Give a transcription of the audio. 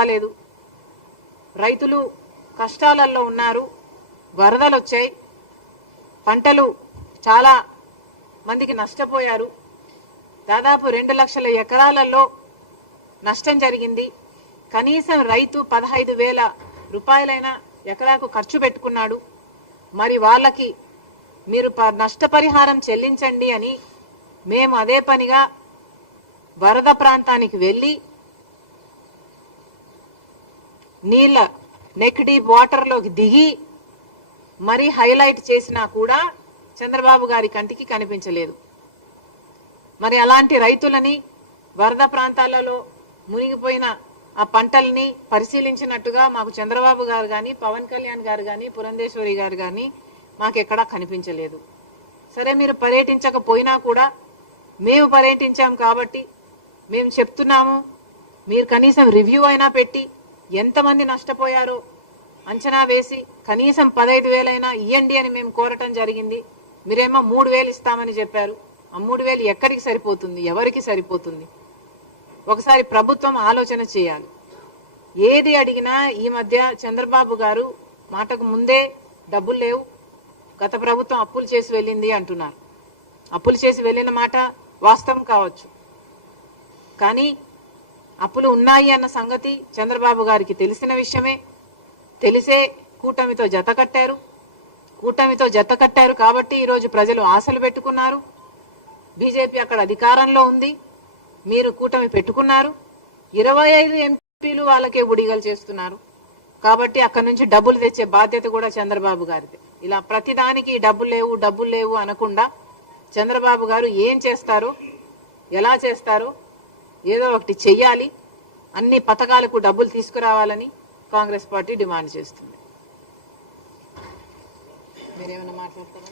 బాలేదు, రైతులు కష్టాలలో ఉన్నారు, వరదలు వచ్చాయి, పంటలు చాలా మందికి నష్టపోయారు, దాదాపు 2 లక్షల ఎకరాలలో నష్టం జరిగింది. కనీసం రైతు 15,000 రూపాయలైనా ఎకరాకు ఖర్చు పెట్టుకున్నాడు. మరి వాళ్ళకి మీరు నష్టపరిహారం చెల్లించండి అని మేము అదే పనిగా వరద ప్రాంతానికి వెళ్ళి నీళ్ళ నెక్ డీప్ వాటర్లోకి దిగి మరి హైలైట్ చేసినా కూడా చంద్రబాబు గారి కంటికి కనిపించలేదు. మరి అలాంటి రైతులని, వరద ప్రాంతాలలో మునిగిపోయిన ఆ పంటల్ని పరిశీలించినట్టుగా మాకు చంద్రబాబు గారు కానీ, పవన్ కళ్యాణ్ గారు కానీ, పురంధేశ్వరి గారు కానీ మాకెక్కడా కనిపించలేదు. సరే, మీరు పర్యటించకపోయినా కూడా మేము పర్యటించాం కాబట్టి మేము చెప్తున్నాము, మీరు కనీసం రివ్యూ అయినా పెట్టి ఎంతమంది నష్టపోయారో అంచనా వేసి కనీసం 15,000 అయినా ఇవ్వండి అని మేము కోరటం జరిగింది. మీరేమో 3,000 ఇస్తామని చెప్పారు. ఆ 3,000 ఎక్కడికి సరిపోతుంది, ఎవరికి సరిపోతుంది? ఒకసారి ప్రభుత్వం ఆలోచన చేయాలి. ఏది అడిగినా ఈ మధ్య చంద్రబాబు గారు మాటకు ముందే డబ్బులు లేవు, గత ప్రభుత్వం అప్పులు చేసి వెళ్ళింది అంటున్నారు. అప్పులు చేసి వెళ్ళిన మాట వాస్తవం కావచ్చు, కానీ అప్పులు ఉన్నాయి అన్న సంగతి చంద్రబాబు గారికి తెలిసిన విషయమే. తెలిసే కూటమితో జత కట్టారు కాబట్టి ఈరోజు ప్రజలు ఆశలు పెట్టుకున్నారు. బీజేపీ అక్కడ అధికారంలో ఉంది, మీరు కూటమి పెట్టుకున్నారు. 25 ఎంపీలు వాళ్ళకే బుడిగలు చేస్తున్నారు. కాబట్టి అక్కడ నుంచి డబ్బులు తెచ్చే బాధ్యత కూడా చంద్రబాబు గారిదే. ఇలా ప్రతిదానికి డబ్బులు లేవు అనకుండా చంద్రబాబు గారు ఏం చేస్తారో, ఎలా చేస్తారో ఏదో ఒకటి చెయ్యాలి. అన్ని పథకాలకు డబ్బులు తీసుకురావాలని కాంగ్రెస్ పార్టీ డిమాండ్ చేస్తుంది. మీరేమైనా మాట్లాడతారా?